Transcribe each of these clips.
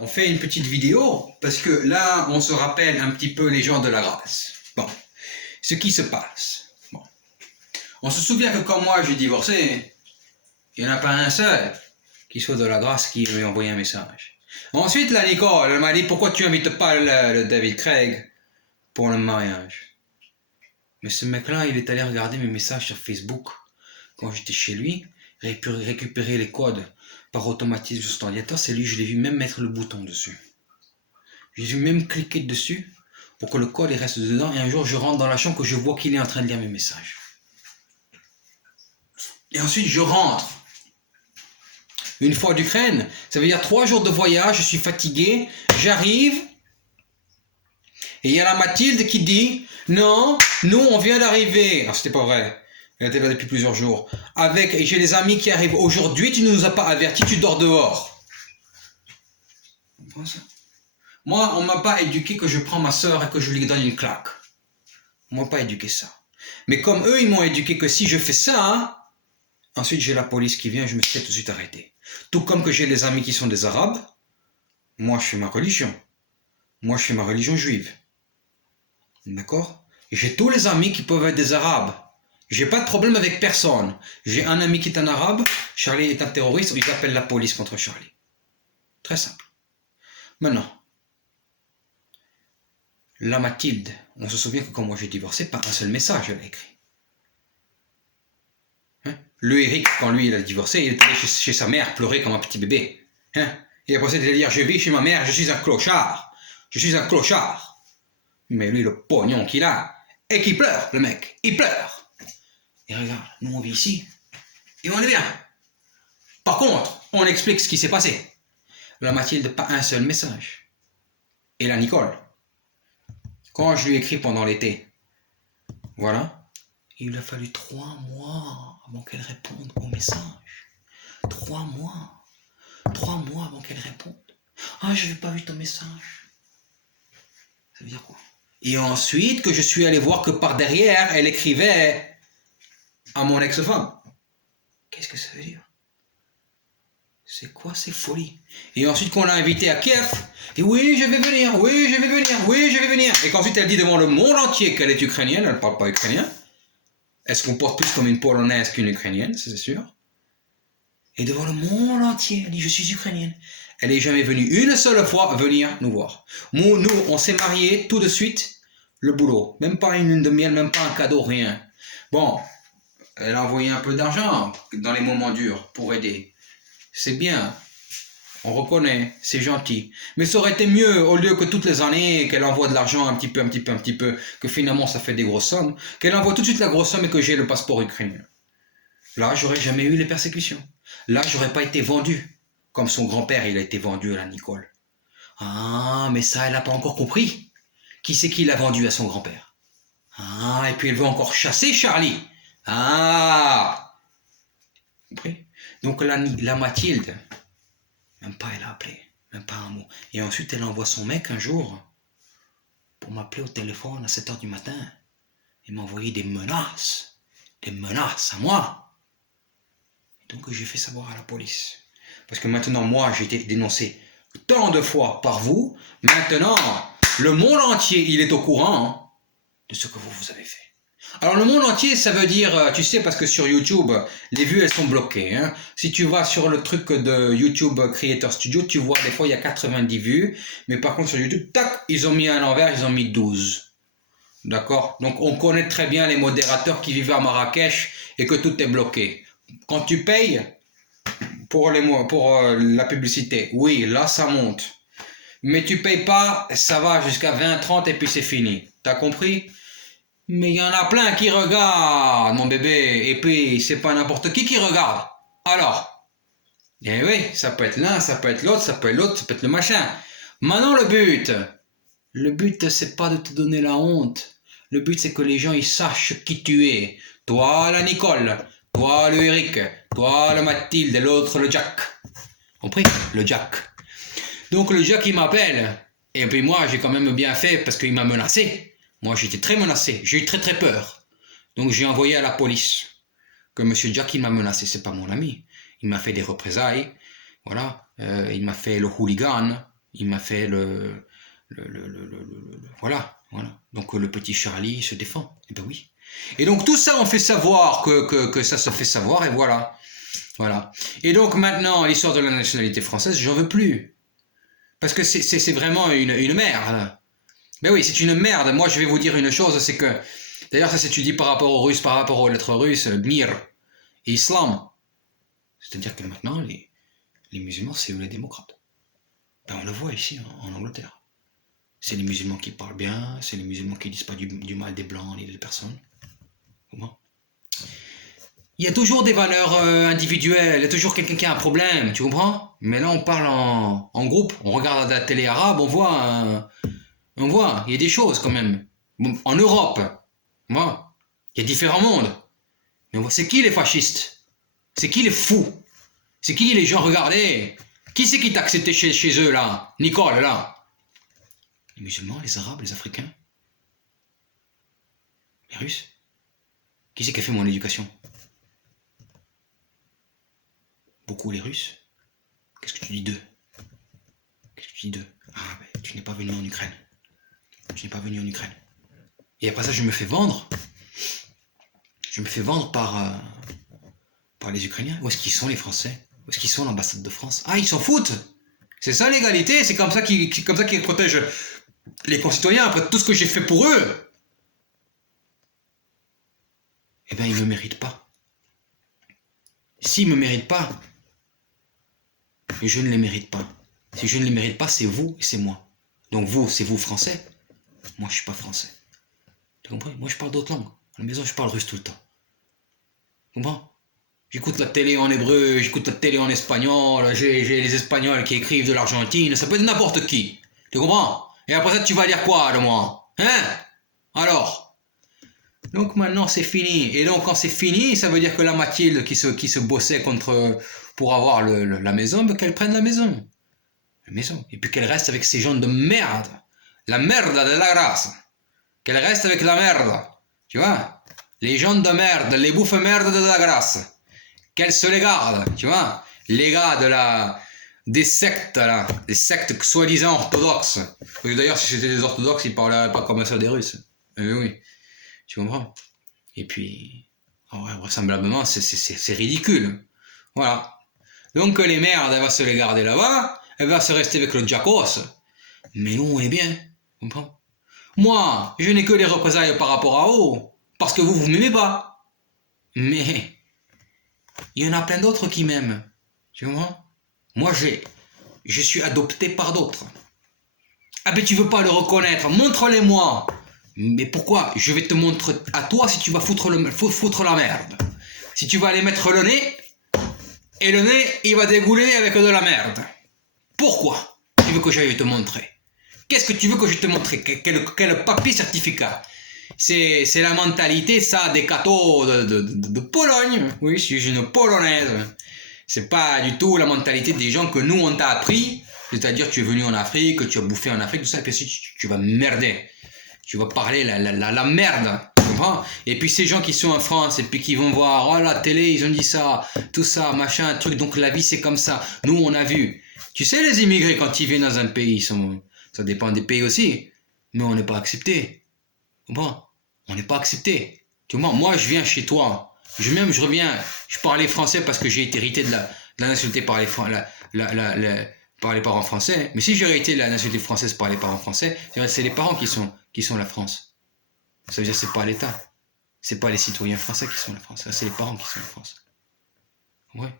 On fait une petite vidéo parce que là, on se rappelle un petit peu les gens de la grâce. Bon, ce qui se passe. Bon. On se souvient que quand moi j'ai divorcé, il n'y en a pas un seul qui soit de la grâce qui m'a envoyé un message. Ensuite, la Nicole, elle m'a dit pourquoi tu invites pas le David Craig pour le mariage. Mais ce mec-là, il est allé regarder mes messages sur Facebook quand j'étais chez lui, récupérer les codes par automatisme sur cet ordinateur. C'est lui, je l'ai vu même mettre le bouton dessus. J'ai vu même cliquer dessus pour que le code reste dedans. Et un jour, je rentre dans la chambre que je vois qu'il est en train de lire mes messages. Et ensuite, je rentre. Une fois d'Ukraine, ça veut dire 3 jours de voyage, je suis fatigué, j'arrive, et il y a la Mathilde qui dit, non, nous on vient d'arriver. Alors c'était pas vrai, elle était là depuis plusieurs jours. Et j'ai des amis qui arrivent aujourd'hui, tu ne nous as pas avertis, tu dors dehors. Moi, on m'a pas éduqué que je prends ma soeur et que je lui donne une claque. On m'a pas éduqué ça. Mais comme eux, ils m'ont éduqué que si je fais ça, ensuite j'ai la police qui vient, je me fais tout de suite arrêter. Tout comme que j'ai des amis qui sont des arabes, moi je fais ma religion. Moi je fais ma religion juive. D'accord? J'ai tous les amis qui peuvent être des arabes. J'ai pas de problème avec personne. J'ai un ami qui est un arabe, Charlie est un terroriste, ils appellent la police contre Charlie. Très simple. Maintenant, la Mathilde, on se souvient que quand moi j'ai divorcé, pas un seul message elle a écrit. Le Eric, quand lui il a divorcé, il est allé chez sa mère pleurer comme un petit bébé. Il a pensé de dire, je vis chez ma mère, je suis un clochard. Je suis un clochard. Mais lui, le pognon qu'il a, et qu'il pleure, le mec, il pleure. Et regarde, nous on vit ici, et on est bien. Par contre, on explique ce qui s'est passé. La Mathilde, pas un seul message. Et la Nicole, quand je lui ai écrit pendant l'été, voilà, il lui a fallu 3 mois avant qu'elle réponde au message. 3 mois. 3 mois avant qu'elle réponde. Ah, je n'ai pas vu ton message. Ça veut dire quoi? Et ensuite, que je suis allé voir que par derrière, elle écrivait à mon ex-femme. Qu'est-ce que ça veut dire? C'est quoi ces folies? Et ensuite, qu'on l'a invitée à Kiev, et oui, je vais venir, oui, je vais venir, oui, je vais venir. Et qu'ensuite, elle dit devant le monde entier qu'elle est ukrainienne, elle ne parle pas ukrainien. Elle se comporte plus comme une Polonaise qu'une Ukrainienne, c'est sûr. Et devant le monde entier, elle dit, je suis ukrainienne. Elle n'est jamais venue une seule fois venir nous voir. Nous, on s'est mariés tout de suite, le boulot. Même pas une lune de miel, même pas un cadeau, rien. Bon, elle a envoyé un peu d'argent dans les moments durs pour aider. C'est bien, on reconnaît, c'est gentil. Mais ça aurait été mieux, au lieu que toutes les années, qu'elle envoie de l'argent un petit peu, que finalement ça fait des grosses sommes, qu'elle envoie tout de suite la grosse somme et que j'ai le passeport ukrainien. Là, j'aurais jamais eu les persécutions. Là, j'aurais pas été vendu. Comme son grand-père, il a été vendu à la Nicole. Ah, mais ça, elle n'a pas encore compris. Qui c'est qui l'a vendu à son grand-père? Ah, et puis elle veut encore chasser Charlie. Ah, compris? Donc la Mathilde, même pas elle a appelé, même pas un mot. Et ensuite, elle envoie son mec un jour pour m'appeler au téléphone à 7h du matin et m'envoyer des menaces à moi. Et donc, j'ai fait savoir à la police. Parce que maintenant, moi, j'ai été dénoncé tant de fois par vous. Maintenant, le monde entier, il est au courant de ce que vous avez fait. Alors, le monde entier, ça veut dire, tu sais, parce que sur YouTube, les vues, elles sont bloquées. Hein. Si tu vas sur le truc de YouTube Creator Studio, tu vois, des fois, il y a 90 vues. Mais par contre, sur YouTube, tac, ils ont mis à l'envers, ils ont mis 12. D'accord? Donc, on connaît très bien les modérateurs qui vivent à Marrakech et que tout est bloqué. Quand tu payes pour la publicité, oui, là, ça monte. Mais tu payes pas, ça va jusqu'à 20, 30 et puis c'est fini. T'as compris? Mais il y en a plein qui regardent, mon bébé. Et puis, c'est pas n'importe qui regarde. Alors, eh oui, ça peut être l'un, ça peut être l'autre, ça peut être l'autre, ça peut être le machin. Maintenant, le but, c'est pas de te donner la honte. Le but, c'est que les gens, ils sachent qui tu es. Toi, la Nicole. Toi, le Eric. Toi, le Mathilde. Et l'autre, le Jack. Compris? Le Jack. Donc, le Jack, il m'appelle. Et puis moi, j'ai quand même bien fait parce qu'il m'a menacé. Moi, j'étais très menacé. J'ai eu très, très peur. Donc, j'ai envoyé à la police que M. Jack, il m'a menacé. C'est pas mon ami. Il m'a fait des représailles. Voilà. Il m'a fait le hooligan. il m'a fait voilà. Donc le petit Charlie se défend. Eh ben oui. Et donc tout ça, on fait savoir que ça se fait savoir, et voilà. Voilà. Et donc maintenant, l'histoire de la nationalité française, j'en veux plus. Parce que c'est vraiment une merde. Mais oui, c'est une merde. Moi, je vais vous dire une chose, c'est que... D'ailleurs, ça s'étudie par rapport aux Russes, par rapport aux lettres russes, Mir et Islam. C'est-à-dire que maintenant, les musulmans, c'est eux les démocrates. Ben, on le voit ici, en Angleterre. C'est les musulmans qui parlent bien, c'est les musulmans qui disent pas du mal des blancs ni des personnes. Comment ? Il y a toujours des valeurs individuelles, il y a toujours quelqu'un qui a un problème, tu comprends? Mais là, on parle en groupe, on regarde la télé arabe, on voit, il y a des choses quand même. Bon, en Europe, moi, il y a différents mondes. Mais c'est qui les fascistes? C'est qui les fous? C'est qui les gens? Regardez, qui c'est qui t'a accepté chez eux là? Nicole là? Les musulmans, les arabes, les africains? Les russes? Qui c'est qui a fait mon éducation? Beaucoup les Russes. Qu'est-ce que tu dis d'eux? Qu'est-ce que tu dis d'eux? Ah, ben, tu n'es pas venu en Ukraine. Tu n'es pas venu en Ukraine. Et après ça, je me fais vendre. Je me fais vendre par les Ukrainiens. Où est-ce qu'ils sont les Français? Où est-ce qu'ils sont l'ambassade de France? Ah, ils s'en foutent! C'est ça l'égalité, c'est comme ça qu'ils protègent les concitoyens après tout ce que j'ai fait pour eux. Eh bien, ils ne me méritent pas. S'ils ne me méritent pas, je ne les mérite pas. Si je ne les mérite pas, c'est vous et c'est moi. Donc vous, c'est vous français. Moi, je suis pas français. Tu comprends? Moi, je parle d'autres langues. À la maison, je parle russe tout le temps. Tu comprends? J'écoute la télé en hébreu, j'écoute la télé en espagnol, j'ai les Espagnols qui écrivent de l'Argentine, ça peut être n'importe qui. Tu comprends? Et après ça, tu vas dire quoi de moi? Hein? Alors? Donc maintenant, c'est fini. Et donc, quand c'est fini, ça veut dire que la Mathilde qui se bossait pour avoir la maison, ben, qu'elle prenne la maison. La maison. Et puis qu'elle reste avec ces gens de merde. La merde de la race. Qu'elle reste avec la merde. Tu vois? Les gens de merde, les bouffes merde de la grâce. Qu'elle se les garde, tu vois? Les gars des sectes, là. Des sectes soi-disant orthodoxes. D'ailleurs, si c'était des orthodoxes, ils parleraient pas comme ça des Russes. Oui. Tu comprends? Et puis, vraisemblablement, c'est ridicule. Voilà. Donc les merdes, elle va se les garder là-bas, elle va se rester avec le Jackos. Mais nous, on est bien. Tu comprends? Moi, je n'ai que des représailles par rapport à vous, parce que vous m'aimez pas. Mais il y en a plein d'autres qui m'aiment. Tu comprends? Moi, je suis adopté par d'autres. Ah ben tu veux pas le reconnaître, montre-les-moi. Mais pourquoi? Je vais te montrer à toi si tu vas foutre la merde. Si tu vas aller mettre le nez, et le nez, il va dégouler avec de la merde. Pourquoi tu veux que j'aille te montrer? Qu'est-ce que tu veux que je te montre? Quel papier certificat? C'est la mentalité, ça, des cathos de Pologne. Oui, je suis une polonaise. C'est pas du tout la mentalité des gens que nous, on t'a appris. C'est-à-dire, tu es venu en Afrique, tu as bouffé en Afrique, tout ça, et puis tu vas merder. Tu vas parler la merde, tu comprends? Et puis ces gens qui sont en France et puis qui vont voir, oh la télé, ils ont dit ça, tout ça, machin, truc, donc la vie c'est comme ça. Nous on a vu. Tu sais les immigrés quand ils viennent dans un pays, ça dépend des pays aussi, mais on n'est pas accepté. Bon, on n'est pas accepté. Tu vois, moi je viens chez toi, je reviens, je parlais français parce que j'ai été hérité de la nationalité par les parents français, mais si j'ai hérité de la nationalité française par les parents français, c'est les parents qui sont la France. Ça veut dire que c'est pas l'État. C'est pas les citoyens français qui sont la France. C'est les parents qui sont la France. Ouais.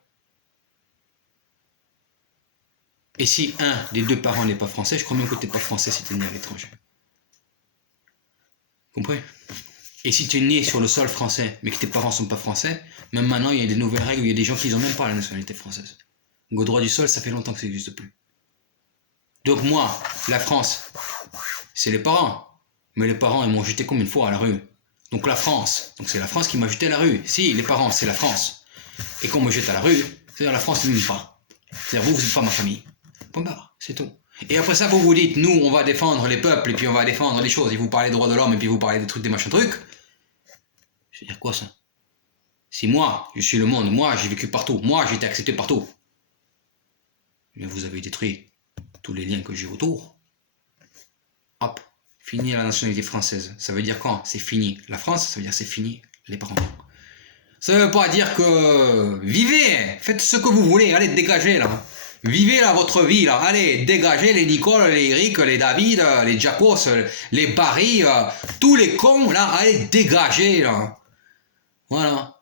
Et si un des deux parents n'est pas français, je crois même que t'es pas français si t'es né à l'étranger. Compris? Et si tu es né sur le sol français, mais que tes parents sont pas français, même maintenant il y a des nouvelles règles où il y a des gens qui n'ont même pas la nationalité française. Donc au droit du sol, ça fait longtemps que ça n'existe plus. Donc moi, la France, c'est les parents. Mais les parents, ils m'ont jeté combien de fois à la rue? Donc la France, donc c'est la France qui m'a jeté à la rue. Si, les parents, c'est la France. Et qu'on me jette à la rue, c'est-à-dire la France ne m'aime pas. C'est-à-dire vous n'êtes pas ma famille. Bon bah, c'est tout. Et après ça, vous vous dites, nous, on va défendre les peuples, et puis on va défendre les choses, et vous parlez des droits de l'homme, et puis vous parlez des trucs, des machins trucs. Je veux dire quoi ça? Si moi, je suis le monde, moi, j'ai vécu partout, moi, j'ai été accepté partout. Mais vous avez détruit tous les liens que j'ai autour, hop, fini la nationalité française. Ça veut dire quand? C'est fini. La France, ça veut dire c'est fini les parents. Ça veut pas dire que... Vivez, faites ce que vous voulez, allez, dégagez là. Vivez là votre vie là, allez, dégagez les Nicole, les Eric, les David, les Jacos, les Barry, tous les cons là, allez, dégagez là. Voilà.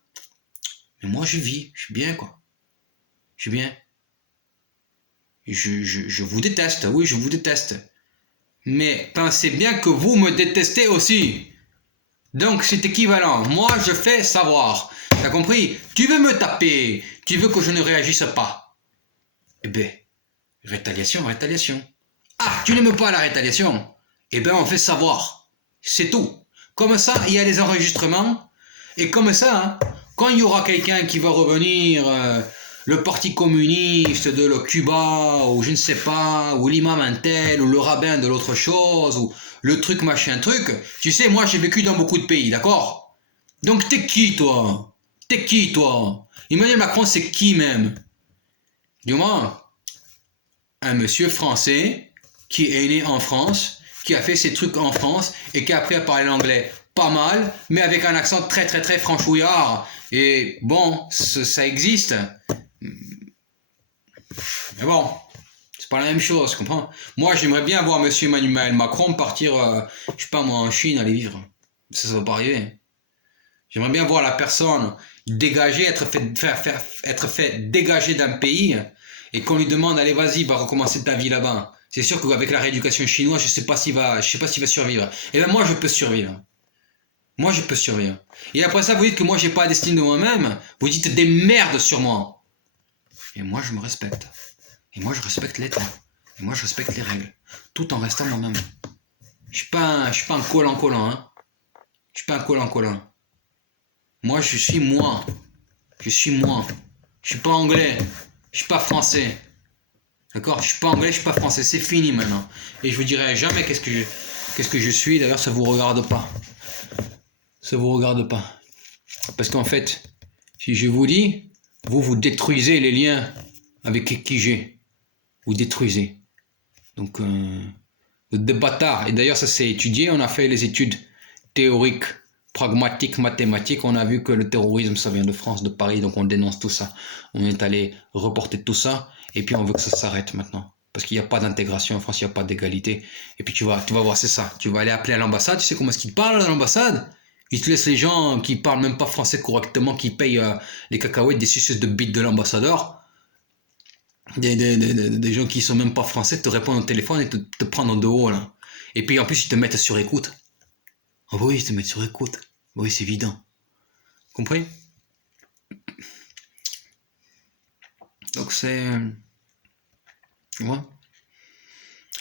Mais moi je vis, je suis bien quoi. Je suis bien. Je vous déteste, oui, je vous déteste. Mais pensez bien que vous me détestez aussi. Donc c'est équivalent. Moi je fais savoir. T'as compris? Tu veux me taper, tu veux que je ne réagisse pas. Eh ben, rétaliation, rétaliation. Ah, tu n'aimes pas la rétaliation? Eh ben on fait savoir. C'est tout. Comme ça, il y a les enregistrements. Et comme ça, hein, quand il y aura quelqu'un qui va revenir, le parti communiste de le Cuba, ou je ne sais pas, ou l'imam un tel, ou le rabbin de l'autre chose, ou le truc machin truc, tu sais, moi j'ai vécu dans beaucoup de pays, d'accord? Donc t'es qui toi? T'es qui toi? Emmanuel Macron c'est qui même? Dis-moi, un monsieur français qui est né en France, qui a fait ses trucs en France et qui a appris à parler l'anglais pas mal, mais avec un accent très très très franchouillard. Et bon, ça existe. Mais bon, c'est pas la même chose, tu comprends? Moi, j'aimerais bien voir monsieur Emmanuel Macron partir, je sais pas moi, en Chine, aller vivre. Ça va pas arriver. J'aimerais bien voir la personne dégager, être fait dégager d'un pays et qu'on lui demande, allez, vas-y, va recommencer ta vie là-bas. C'est sûr qu'avec la rééducation chinoise, je sais pas s'il va survivre. Et ben moi, je peux survivre. Moi, je peux survivre. Et après ça, vous dites que moi, j'ai pas d'estime de moi-même. Vous dites des merdes sur moi. Et moi, je me respecte. Et moi, je respecte l'État. Et moi, je respecte les règles. Tout en restant moi-même. Je suis pas un collant, hein. Je suis pas un collant. Moi, je suis moi. Je suis moi. Je suis pas anglais. Je suis pas français. D'accord? Je suis pas anglais, je suis pas français. C'est fini maintenant. Et je vous dirai jamais qu'est-ce que je suis. D'ailleurs, ça vous regarde pas. Ça vous regarde pas. Parce qu'en fait, si je vous dis, vous détruisez les liens avec qui j'ai. Vous détruisez. Donc, des bâtards. Et d'ailleurs, ça s'est étudié. On a fait les études théoriques, pragmatiques, mathématiques. On a vu que le terrorisme, ça vient de France, de Paris. Donc, on dénonce tout ça. On est allé reporter tout ça. Et puis, on veut que ça s'arrête maintenant. Parce qu'il n'y a pas d'intégration en France, il n'y a pas d'égalité. Et puis, tu vas voir, c'est ça. Tu vas aller appeler à l'ambassade. Tu sais comment est-ce qu'ils parlent à l'ambassade? Ils te laissent les gens qui parlent même pas français correctement, qui payent les cacahuètes des suceuses de bite de l'ambassadeur. Des gens qui sont même pas français te répondent au téléphone et te prennent de haut là. Et puis en plus ils te mettent sur écoute. Ah oui, ils te mettent sur écoute. Oui, c'est évident. Compris? Donc c'est... Ouais.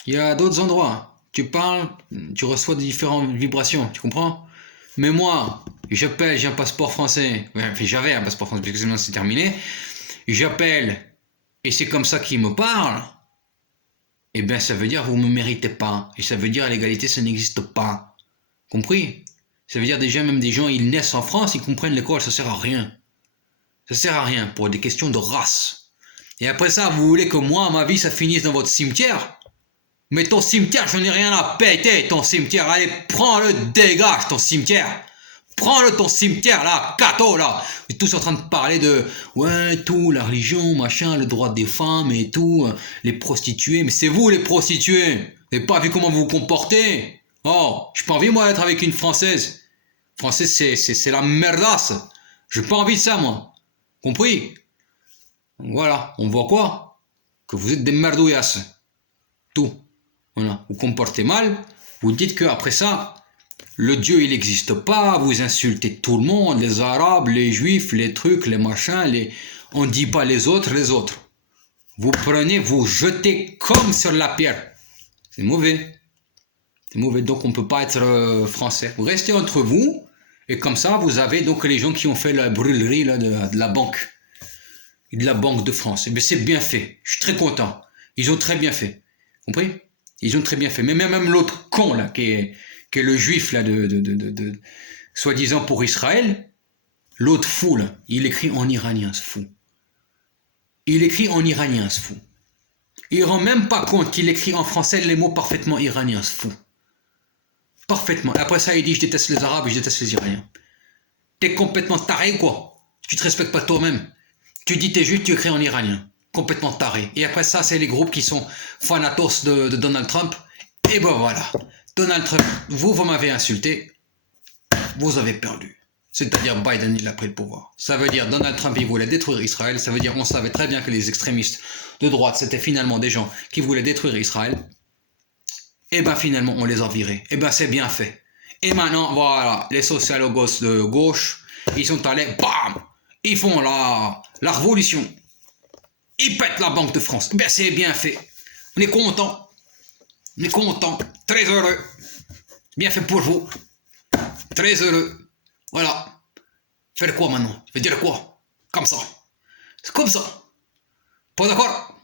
Il y a d'autres endroits. Tu parles, tu reçois différentes vibrations, tu comprends? Mais moi, j'appelle, j'ai un passeport français. Enfin, j'avais un passeport français, parce que maintenant c'est terminé. J'appelle, et c'est comme ça qu'ils me parlent. Eh bien, ça veut dire que vous ne me méritez pas. Et ça veut dire l'égalité, ça n'existe pas. Compris? Ça veut dire déjà, même des gens, ils naissent en France, ils comprennent l'école, ça sert à rien. Ça sert à rien pour des questions de race. Et après ça, vous voulez que moi, ma vie, ça finisse dans votre cimetière? Mais ton cimetière, je n'ai rien à péter, ton cimetière. Allez, prends-le, dégage, ton cimetière. Prends-le, ton cimetière, là, cato, là. Vous êtes tous en train de parler de, ouais, tout, la religion, machin, le droit des femmes et tout, les prostituées. Mais c'est vous, les prostituées. Vous n'avez pas vu comment vous vous comportez? Oh, j'ai pas envie, moi, d'être avec une Française. Française, c'est la merdasse. J'ai pas envie de ça, moi. Compris? Donc, voilà, on voit quoi? Que vous êtes des merdouillasses. Tout. Voilà, vous comportez mal, vous dites qu'après ça, le Dieu il n'existe pas, vous insultez tout le monde, les Arabes, les Juifs, les trucs, les machins, on ne dit pas les autres. Vous prenez, vous jetez comme sur la pierre. C'est mauvais. C'est mauvais, donc on ne peut pas être français. Vous restez entre vous, et comme ça, vous avez donc les gens qui ont fait la brûlerie là, de la banque. De la Banque de France. Mais c'est bien fait, je suis très content. Ils ont très bien fait. Compris? Ils ont très bien fait. Mais même l'autre con, là, qui est le juif, là, soi-disant pour Israël, l'autre fou, là, il écrit en iranien, ce fou. Il écrit en iranien, ce fou. Il ne rend même pas compte qu'il écrit en français les mots parfaitement iraniens, c'est fou. Parfaitement. Et après ça, il dit je déteste les Arabes et je déteste les Iraniens. T'es complètement taré, quoi. Tu te respectes pas toi-même. Tu dis t'es juif, tu écris en iranien. Complètement taré. Et après ça, c'est les groupes qui sont fanatos de Donald Trump. Et ben voilà. Donald Trump, vous m'avez insulté. Vous avez perdu. C'est-à-dire Biden, il a pris le pouvoir. Ça veut dire Donald Trump, il voulait détruire Israël. Ça veut dire on savait très bien que les extrémistes de droite, c'était finalement des gens qui voulaient détruire Israël. Et ben finalement, on les a virés. Et ben c'est bien fait. Et maintenant, voilà, les socialogos de gauche, ils sont allés, bam, ils font la révolution. Ils pètent la Banque de France. Ben c'est bien fait. On est content. On est content. Très heureux. Bien fait pour vous. Très heureux. Voilà. Faire quoi maintenant? Je vais dire quoi? Comme ça. C'est comme ça. Pas d'accord?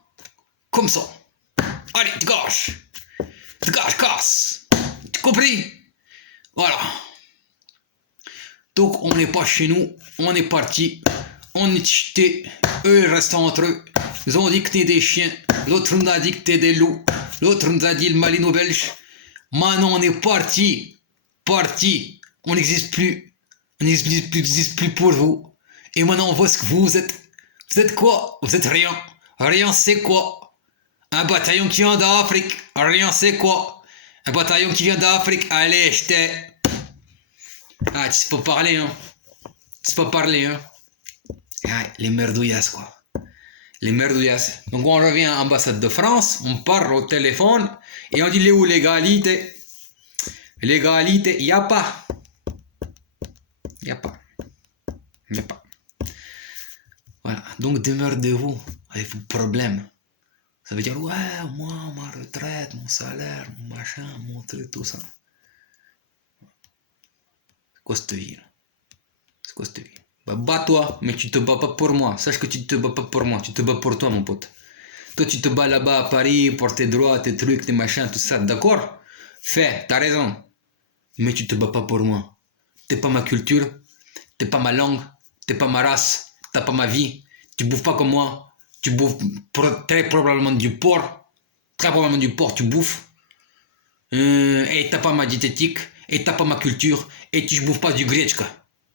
Comme ça. Allez, dégage. Dégage, casse. Tu compris? Voilà. Donc on n'est pas chez nous. On est parti. On est jeté. Eux, ils restent entre eux. Ils ont dit que t'es des chiens. L'autre nous a dit que t'es des loups. L'autre nous a dit le malino-belge. Maintenant on est parti. Parti. On n'existe plus. On n'existe plus pour vous. Et maintenant on voit ce que vous êtes. Vous êtes quoi? Vous êtes rien. Rien c'est quoi? Un bataillon qui vient d'Afrique. Rien c'est quoi? Un bataillon qui vient d'Afrique. Allez, je t'ai. Ah, tu sais pas parler, hein. Tu sais pas parler, hein. Ah, les merdouillasses, quoi. Les merdouillasses. Donc on revient à l'ambassade de France, on parle au téléphone et on dit où l'égalité? L'égalité, il n'y a pas. Il n'y a pas. Il n'y a pas. Voilà. Donc démerdez-vous avec vos problèmes. Ça veut dire, ouais, moi, ma retraite, mon salaire, mon machin, mon truc, tout ça. C'est quoi cette vie, là? C'est quoi cette vie? Bah, bats-toi, mais tu te bats pas pour moi. Sache que tu te bats pas pour moi, tu te bats pour toi, mon pote. Toi, tu te bats là-bas à Paris pour tes droits, tes trucs, tes machins, tout ça. D'accord? Fais, t'as raison. Mais tu te bats pas pour moi. T'es pas ma culture, t'es pas ma langue, t'es pas ma race, t'as pas ma vie. Tu bouffes pas comme moi. Tu bouffes très probablement du porc. Très probablement du porc, tu bouffes. Et t'as pas ma diététique, et t'as pas ma culture, et tu bouffes pas du gretchka.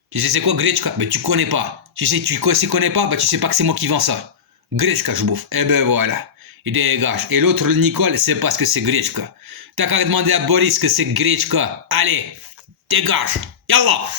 Tu sais c'est quoi gretchka? Ben tu connais pas. Tu connais pas, ben tu sais pas que c'est moi qui vends ça. Gretchka je bouffe. Et ben voilà. Il dégage. Et l'autre, le Nicole, c'est parce que c'est gretchka. T'as qu'à demander à Boris que c'est gretchka. Allez, dégage. Yallah.